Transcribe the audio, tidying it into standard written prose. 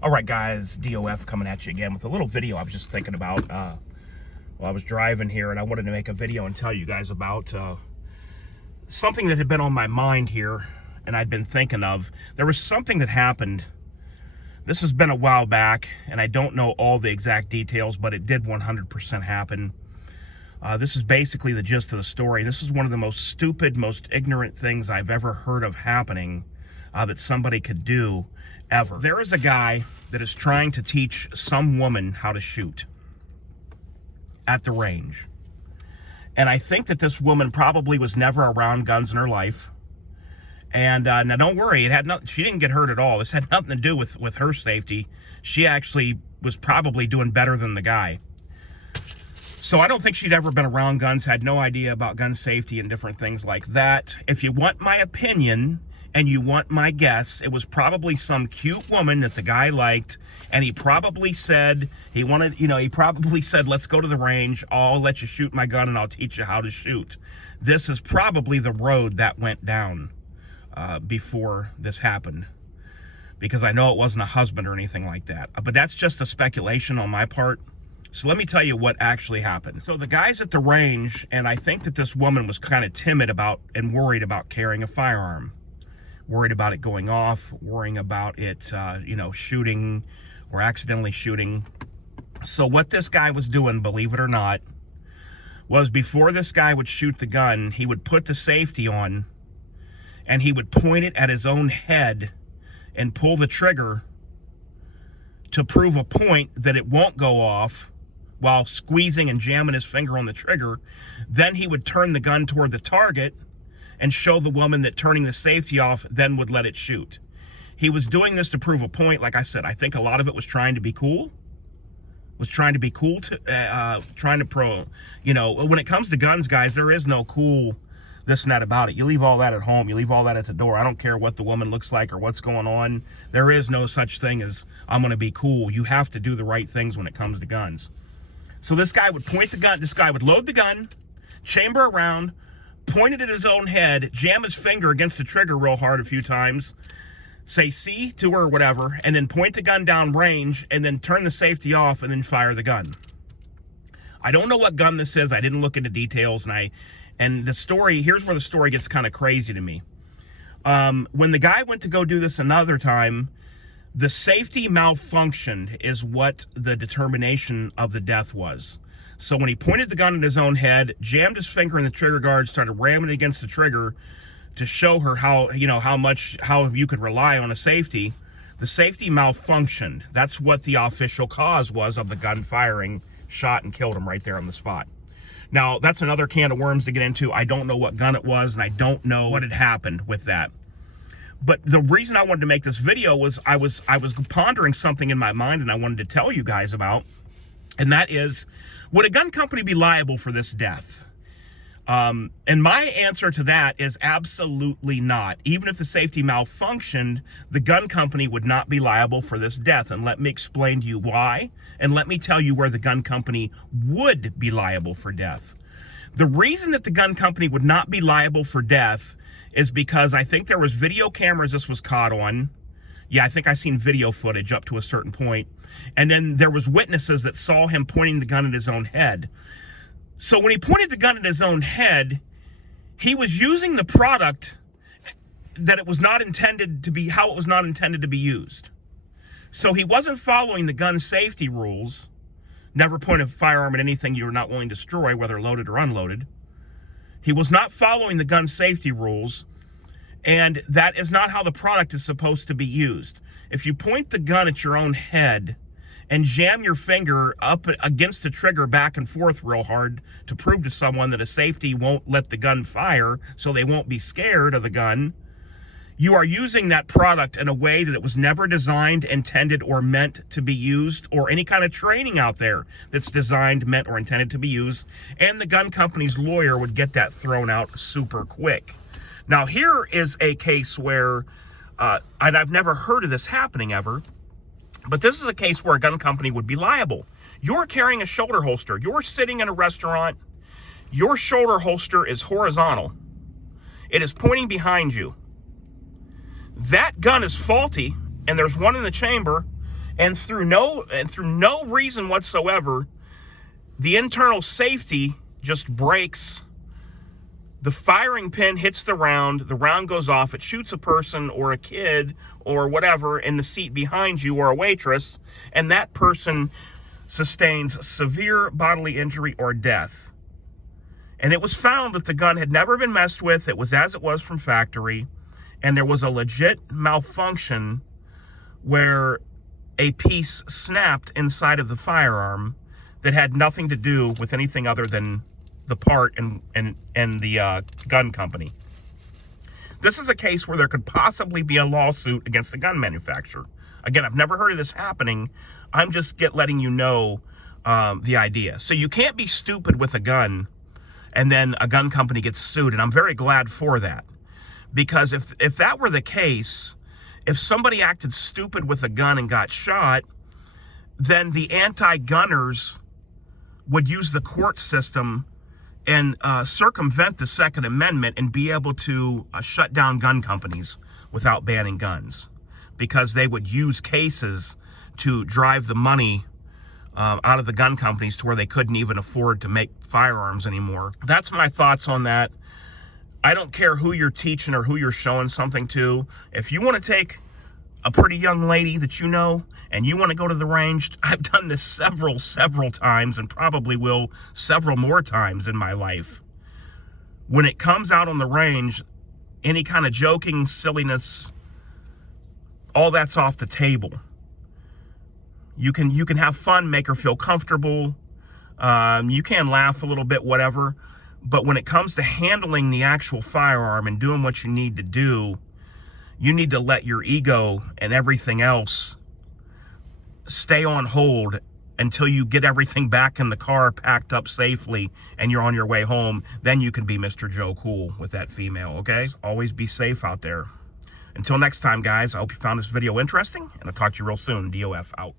All right, guys, DOF coming at you again with a little video I was just thinking about while I was driving here, and I wanted to make a video and tell you guys about something that had been on my mind here and I'd been thinking of. There was something that happened. This has been a while back, and I don't know all the exact details, but it did 100% happen. This is basically the gist of the story. This is one of the most stupid, most ignorant things I've ever heard of happening that somebody could do ever. There is a guy that is trying to teach some woman how to shoot at the range. And I think that this woman probably was never around guns in her life. And now don't worry, it had nothing, she didn't get hurt at all. This had nothing to do with her safety. She actually was probably doing better than the guy. So I don't think she'd ever been around guns, had no idea about gun safety and different things like that. If you want my opinion and you want my guess, it was probably some cute woman that the guy liked, and he probably said he wanted, he probably said, let's go to the range, I'll let you shoot my gun and I'll teach you how to shoot. This is probably the road that went down before this happened, because I know it wasn't a husband or anything like that. But that's just a speculation on my part. So let me tell you what actually happened. So the guy's at the range, and I think that this woman was kind of timid about and worried about carrying a firearm. Worried about it going off, worrying about it, shooting or accidentally shooting. So what this guy was doing, believe it or not, was before this guy would shoot the gun, he would put the safety on and he would point it at his own head and pull the trigger to prove a point that it won't go off while squeezing and jamming his finger on the trigger. Then he would turn the gun toward the target and show the woman that turning the safety off then would let it shoot. He was doing this to prove a point. Like I said, I think a lot of it was trying to be cool. When it comes to guns, guys, there is no cool this and that about it. You leave all that at home. You leave all that at the door. I don't care what the woman looks like or what's going on. There is no such thing as I'm going to be cool. You have to do the right things when it comes to guns. So this guy would point the gun. This guy would load the gun, chamber around, point it at his own head, jam his finger against the trigger real hard a few times, say C to her or whatever, and then point the gun down range, and then turn the safety off, and then fire the gun. I don't know what gun this is. I didn't look into details, and the story, here's where the story gets kind of crazy to me. When the guy went to go do this another time, the safety malfunctioned is what the determination of the death was. So when he pointed the gun at his own head, jammed his finger in the trigger guard, started ramming it against the trigger to show her how you could rely on a safety, the safety malfunctioned. That's what the official cause was of the gun firing, shot and killed him right there on the spot. Now, that's another can of worms to get into. I don't know what gun it was, and I don't know what had happened with that. But the reason I wanted to make this video was I was pondering something in my mind, and I wanted to tell you guys about, and that is, would a gun company be liable for this death? And my answer to that is absolutely not. Even if the safety malfunctioned, the gun company would not be liable for this death. And let me explain to you why. And let me tell you where the gun company would be liable for death. The reason that the gun company would not be liable for death is because I think there was video cameras this was caught on. Yeah, I think I seen video footage up to a certain point. And then there was witnesses that saw him pointing the gun at his own head. So when he pointed the gun at his own head, he was using the product that it was not intended to be, how it was not intended to be used. So he wasn't following the gun safety rules. Never point a firearm at anything you're not willing to destroy, whether loaded or unloaded. He was not following the gun safety rules. And that is not how the product is supposed to be used. If you point the gun at your own head and jam your finger up against the trigger back and forth real hard to prove to someone that a safety won't let the gun fire so they won't be scared of the gun, you are using that product in a way that it was never designed, intended, or meant to be used, or any kind of training out there that's designed, meant, or intended to be used. And the gun company's lawyer would get that thrown out super quick. Now, here is a case where, and I've never heard of this happening ever, but this is a case where a gun company would be liable. You're carrying a shoulder holster. You're sitting in a restaurant. Your shoulder holster is horizontal. It is pointing behind you. That gun is faulty, and there's one in the chamber, And through no reason whatsoever, the internal safety just breaks. The firing pin hits the round goes off, it shoots a person or a kid or whatever in the seat behind you or a waitress, and that person sustains severe bodily injury or death. And it was found that the gun had never been messed with, it was as it was from factory, and there was a legit malfunction where a piece snapped inside of the firearm that had nothing to do with anything other than the part and the gun company. This is a case where there could possibly be a lawsuit against the gun manufacturer. Again, I've never heard of this happening. I'm just letting you know the idea. So you can't be stupid with a gun and then a gun company gets sued, and I'm very glad for that. Because if that were the case, if somebody acted stupid with a gun and got shot, then the anti-gunners would use the court system and circumvent the Second Amendment and be able to shut down gun companies without banning guns, because they would use cases to drive the money out of the gun companies to where they couldn't even afford to make firearms anymore. That's my thoughts on that. I don't care who you're teaching or who you're showing something to. If you want to take a pretty young lady that you know and you want to go to the range, I've done this several times and probably will several more times in my life. When it comes out on the range, any kind of joking, silliness, all that's off the table. You can have fun, make her feel comfortable. You can laugh a little bit, whatever. But when it comes to handling the actual firearm and doing what you need to do, you need to let your ego and everything else stay on hold until you get everything back in the car, packed up safely, and you're on your way home. Then you can be Mr. Joe Cool with that female, okay? Always be safe out there. Until next time, guys, I hope you found this video interesting, and I'll talk to you real soon. DOF out.